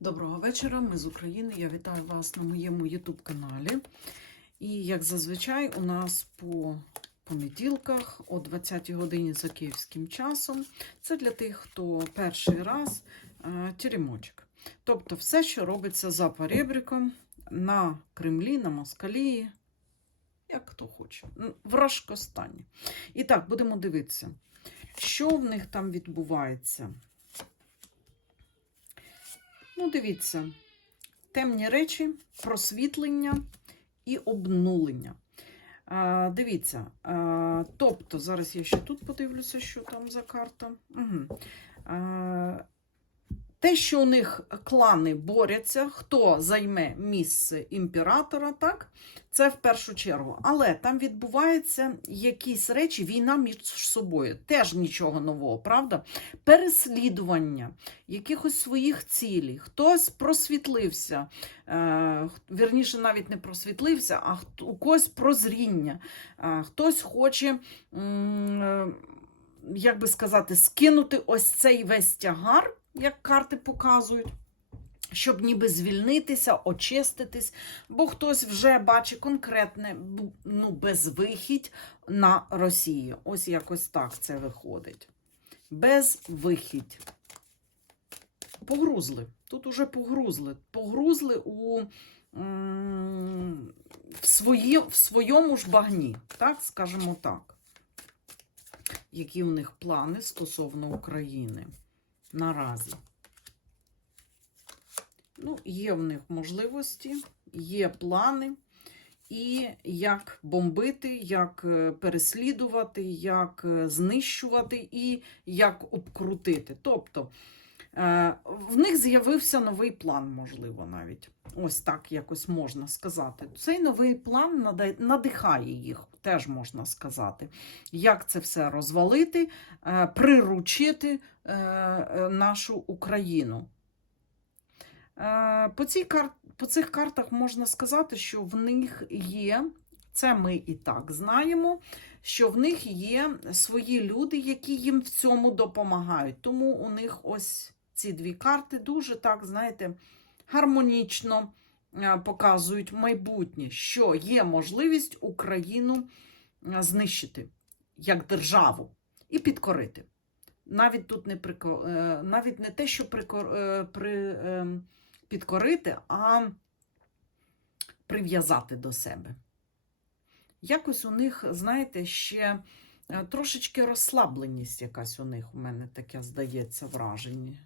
Доброго вечора, ми з України. Я вітаю вас на моєму YouTube каналі. І як зазвичай, у нас по понеділках о 20 годині за київським часом. Це для тих, хто перший раз е, теремочок. Тобто все, що робиться за поребриком на Кремлі, на Москалі, як хто хоче, м, в Рашкостані. І так, будемо дивитися, що в них там відбувається. Ну, дивіться, темні речі, просвітлення і обнулення. А, дивіться, а, тобто, зараз я ще тут подивлюся, що там за карта. Угу. А, те, що у них клани борються, хто займе місце імператора, так, це в першу чергу. Але там відбуваються якісь речі, війна між собою. Теж нічого нового, правда? Переслідування якихось своїх цілей. Хтось просвітлився, е, вірніше, навіть не просвітлився, а у когось прозріння. Е, хтось хоче, е, як би сказати, скинути ось цей весь тягар, як карти показують. Щоб ніби звільнитися, очиститись, бо хтось вже бачить конкретне ну, безвихідь на Росію. Ось якось так це виходить. Безвихідь. Погрузли. Тут уже погрузли. Погрузли у, в, свої, в своєму ж багні, так, скажімо так. Які у них плани стосовно України наразі? Ну, є в них можливості, є плани, і як бомбити, як е, переслідувати, як е, знищувати і як обкрутити. Тобто е, в них з'явився новий план, можливо, навіть. Ось так якось можна сказати. Цей новий план надихає їх, теж можна сказати. Як це все розвалити, е, приручити е, е, нашу Україну. По, цій кар... по цих картах можна сказати, що в них є, це ми і так знаємо, що в них є свої люди, які їм в цьому допомагають. Тому у них ось ці дві карти дуже так, знаєте, гармонічно показують майбутнє, що є можливість Україну е, знищити як державу і підкорити. Навіть тут не прико... е, навіть не те, що прикор... е, при... підкорити, а прив'язати до себе. Якось у них, знаєте, ще е, трошечки розслабленість якась у них, у мене таке здається враження.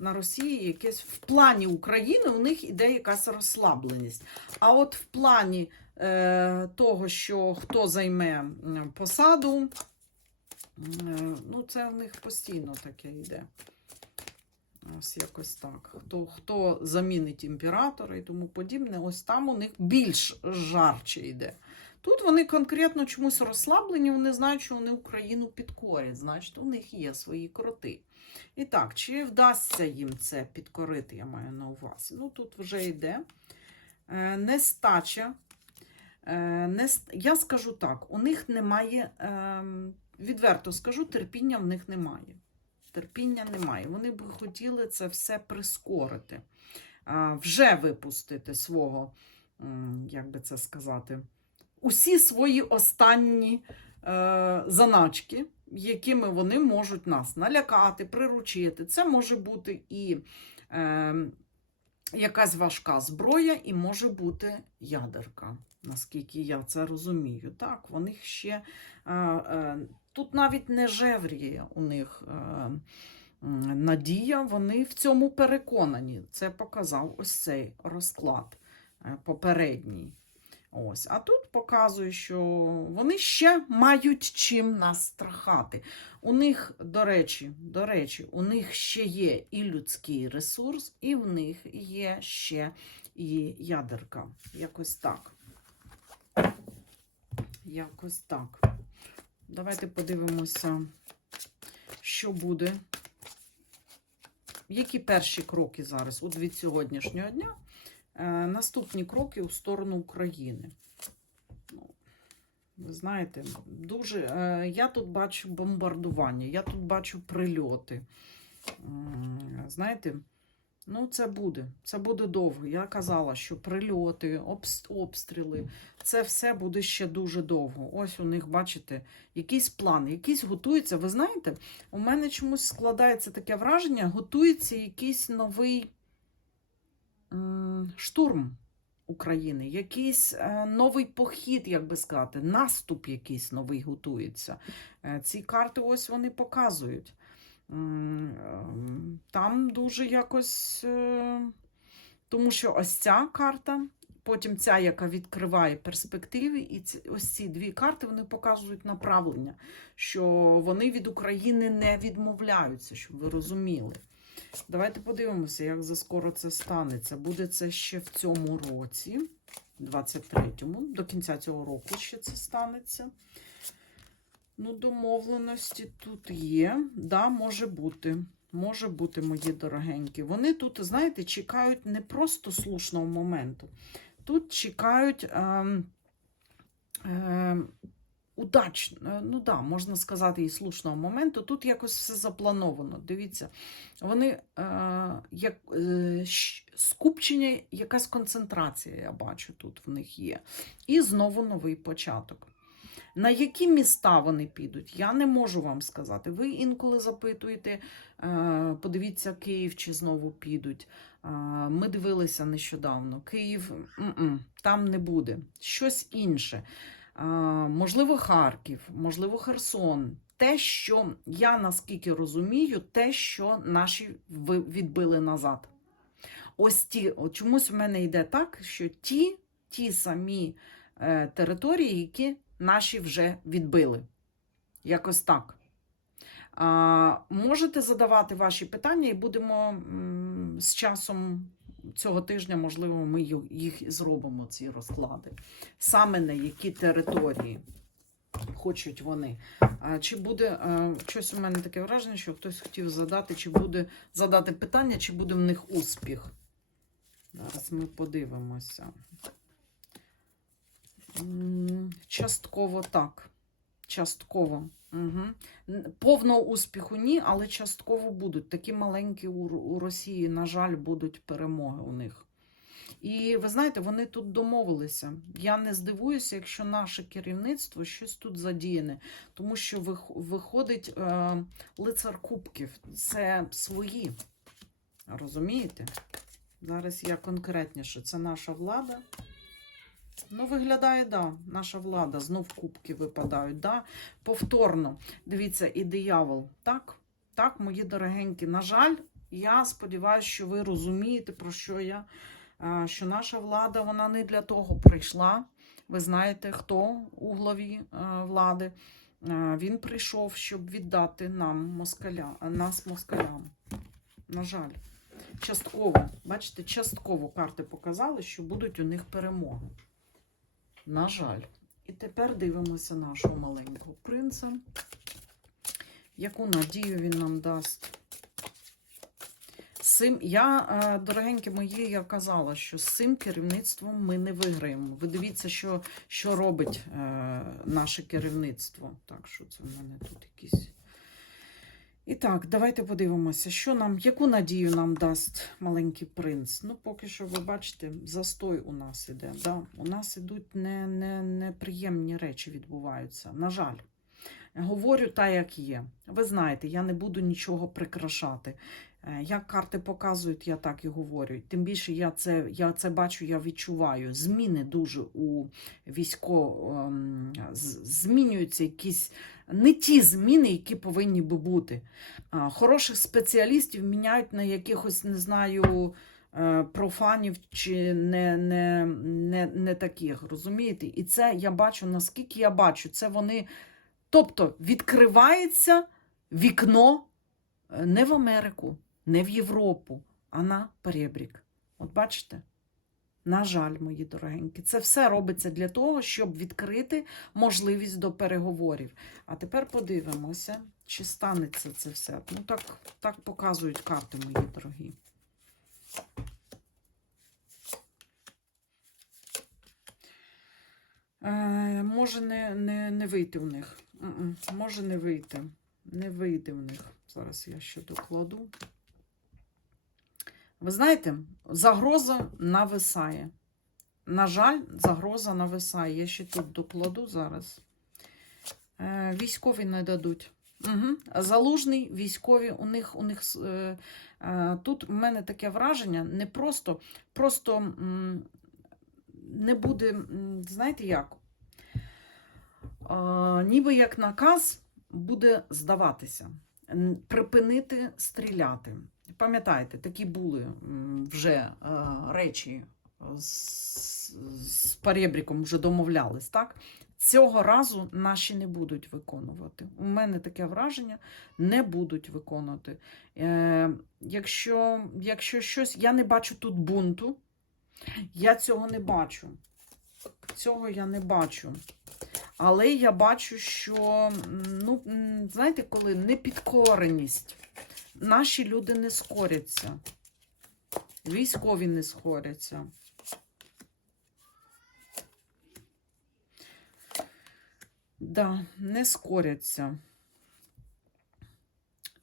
На Росії якесь в плані України у них іде якась розслабленість. А от в плані е, того, що хто займе посаду, е, ну це в них постійно таке йде. Ось якось так. Хто, хто замінить імператора і тому подібне, ось там у них більш жарче йде. Тут вони конкретно чомусь розслаблені, вони знають, що вони Україну підкорять, значить, у них є свої кроти. І так, чи вдасться їм це підкорити, я маю на увазі. Ну, тут вже йде е, нестача. Е. Я скажу так: у них немає, е, відверто скажу, терпіння в них немає. Терпіння немає. Вони б хотіли це все прискорити, вже випустити свого, як би це сказати, усі свої останні е, заначки, якими вони можуть нас налякати, приручити. Це може бути і е, якась важка зброя, і може бути ядерка, наскільки я це розумію. Так, в них ще е, е, тут навіть не жевріє у них. Е, Надія, вони в цьому переконані. Це показав ось цей розклад е, попередній. Ось. А тут показує, що вони ще мають чим нас страхати. У них, до речі, до речі, у них ще є і людський ресурс, і в них є ще і ядерка. Якось так. Якось так. Давайте подивимося, що буде. Які перші кроки зараз от від сьогоднішнього дня? Е, наступні кроки у сторону України. Ну, ви знаєте, дуже. Е, я тут бачу бомбардування, я тут бачу прильоти. Знаєте, Ну, це буде. Це буде довго. Я казала, що прильоти, обстріли, це все буде ще дуже довго. Ось у них, бачите, якийсь план, якийсь готується. Ви знаєте, у мене чомусь складається таке враження, готується якийсь новий штурм України, якийсь е, новий похід, як би сказати, наступ якийсь новий готується. Е, ці карти ось вони показують. Ем, Там дуже якось. е, Тому що ось ця карта, потім ця, яка відкриває перспективи, і ці, ось ці дві карти вони показують направлення, що вони від України не відмовляються, щоб ви розуміли. Давайте подивимося, як заскоро це станеться. Буде це ще в цьому році, 23-му, до кінця цього року ще це станеться. Ну, домовленості тут є. Да, може бути. Може бути, мої дорогенькі. Вони тут, знаєте, чекають не просто слушного моменту. Тут чекають ем, ем, удач, е, ну да, можна сказати, і слушного моменту. Тут якось все заплановано. Дивіться, вони е, як е, скупчення, якась концентрація, я бачу, тут в них є. І знову новий початок. На які міста вони підуть, я не можу вам сказати. Ви інколи запитуєте, е, подивіться, Київ чи знову підуть. Е, Ми дивилися нещодавно. Київ м-м, там не буде. Щось інше. Можливо, Харків, можливо, Херсон. Те, що я наскільки розумію, те, що наші відбили назад. Ось ті, от чомусь в мене йде так, що ті, ті самі е, території, які наші вже відбили. Якось так. А, можете задавати ваші питання, і будемо м, з часом цього тижня, можливо, ми їх зробимо, ці розклади. Саме на які території хочуть вони. Чи буде щось у мене таке враження, що хтось хотів задати, чи буде задати питання, чи буде в них успіх. Зараз ми подивимося. Частково так. Частково. Угу. Повного успіху ні, але частково будуть. Такі маленькі у, у Росії, на жаль, будуть перемоги у них. І ви знаєте, вони тут домовилися. Я не здивуюся, якщо наше керівництво щось тут задіяне, тому що виходить е, лицар кубків. Це свої. Розумієте? Зараз я конкретніше. Це наша влада. Ну, виглядає, да, наша влада. Знов кубки випадають. Да? Повторно. Дивіться, і диявол. Так, так, мої дорогенькі. На жаль, я сподіваюся, що ви розумієте, про що я. Що наша влада вона не для того прийшла. Ви знаєте, хто у главі е, влади. Е, Він прийшов, щоб віддати нам москаля, нас москалям. На жаль. Частково, бачите, частково карти показали, що будуть у них перемоги. На жаль. І тепер дивимося нашого маленького принца. Яку надію він нам дасть? Сим, я, е, дорогенькі мої, я казала, що з цим керівництвом ми не виграємо. Ви дивіться, що, що робить е, наше керівництво. Так, що це в мене тут якісь. І так, давайте подивимося, що нам, яку надію нам дасть маленький принц. Ну, поки що, ви бачите, застой у нас іде. Да? У нас ідуть не, не, неприємні речі відбуваються. На жаль. Говорю так, як є. Ви знаєте, я не буду нічого прикрашати. Е, Як карти показують, я так і говорю. Тим більше я це, я це бачу, я відчуваю. Зміни дуже у військо ем, змінюються якісь не ті зміни, які повинні би бути. Хороших спеціалістів міняють на якихось, не знаю, е, профанів чи не, не, не, не таких. Розумієте? І це я бачу, наскільки я бачу, це вони. Тобто відкривається вікно е, не в Америку, не в Європу, а на перебрік. От бачите? На жаль, мої дорогенькі, це все робиться для того, щоб відкрити можливість до переговорів. А тепер подивимося, чи станеться це все. Ну, так, так показують карти, мої дорогі. Е, може не, не, не вийти в них. Може не вийти. Не вийде в них. Зараз я ще докладу. Ви знаєте, загроза нависає. На жаль, загроза нависає. Я ще тут докладу зараз. Е, військові не дадуть. Угу. Залужний, військові, у них, у них е, е, тут в мене таке враження, не просто, просто не буде, знаєте як? Ніби як наказ буде здаватися, припинити стріляти. Пам'ятаєте, такі були вже е, речі з, з перебріком вже домовлялись, так? Цього разу наші не будуть виконувати. У мене таке враження, не будуть виконувати. Е, якщо, якщо щось, я не бачу тут бунту, я цього не бачу. Цього я не бачу. Але я бачу, що, ну, знаєте, коли непідкореність, наші люди не скоряться, військові не скоряться. Да, не скоряться.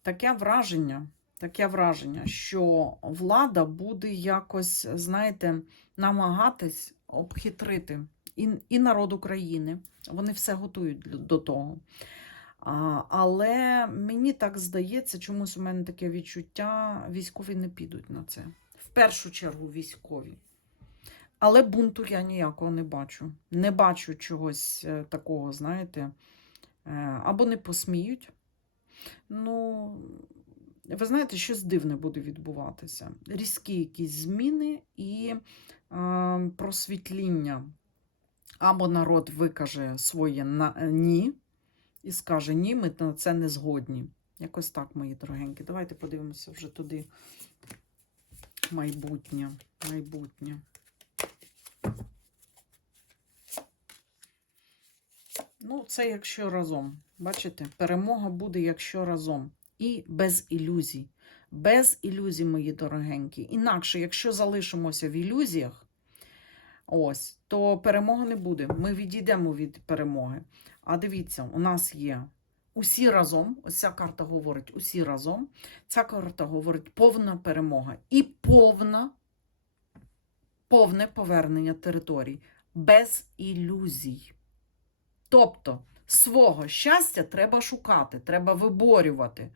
Таке враження, таке враження, що влада буде якось, знаєте, намагатись обхитрити і, і народ України. Вони все готують до того. А, але мені так здається, чомусь у мене таке відчуття, військові не підуть на це. В першу чергу військові. Але бунту я ніякого не бачу. Не бачу чогось е, такого, знаєте, е, або не посміють. Ну, ви знаєте, щось дивне буде відбуватися. Різкі якісь зміни і е, просвітління. Або народ викаже своє на, е, ні і скаже ні, ми на це не згодні. Якось так, мої дорогенькі. Давайте подивимося вже туди. Майбутнє. Майбутнє. Ну, це якщо разом. Бачите, перемога буде, якщо разом. І без ілюзій. Без ілюзій, мої дорогенькі. Інакше, якщо залишимося в ілюзіях, ось, то перемоги не буде. Ми відійдемо від перемоги. А дивіться, у нас є усі разом. Ось ця карта говорить усі разом. Ця карта говорить повна перемога. І повна, повне повернення територій. Без ілюзій. Тобто свого щастя треба шукати, треба виборювати.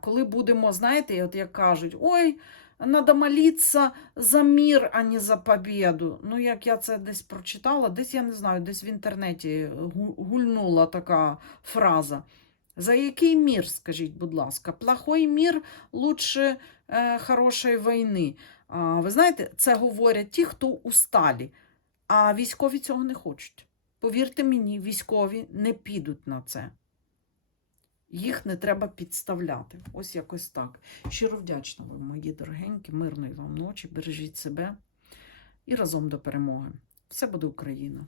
Коли будемо, знаєте, от як кажуть, ой, треба молитися за мир, а не за побіду. Ну, як я це десь прочитала, десь я не знаю, десь в інтернеті гульнула така фраза. За який мір, скажіть, будь ласка, плохой мір лучше е, хорошої війни. А, ви знаєте, це говорять ті, хто усталі, а військові цього не хочуть. Повірте мені, військові не підуть на це. Їх не треба підставляти. Ось якось так. Щиро вдячна вам, мої дорогенькі, мирної вам ночі. Бережіть себе і разом до перемоги. Все буде Україна!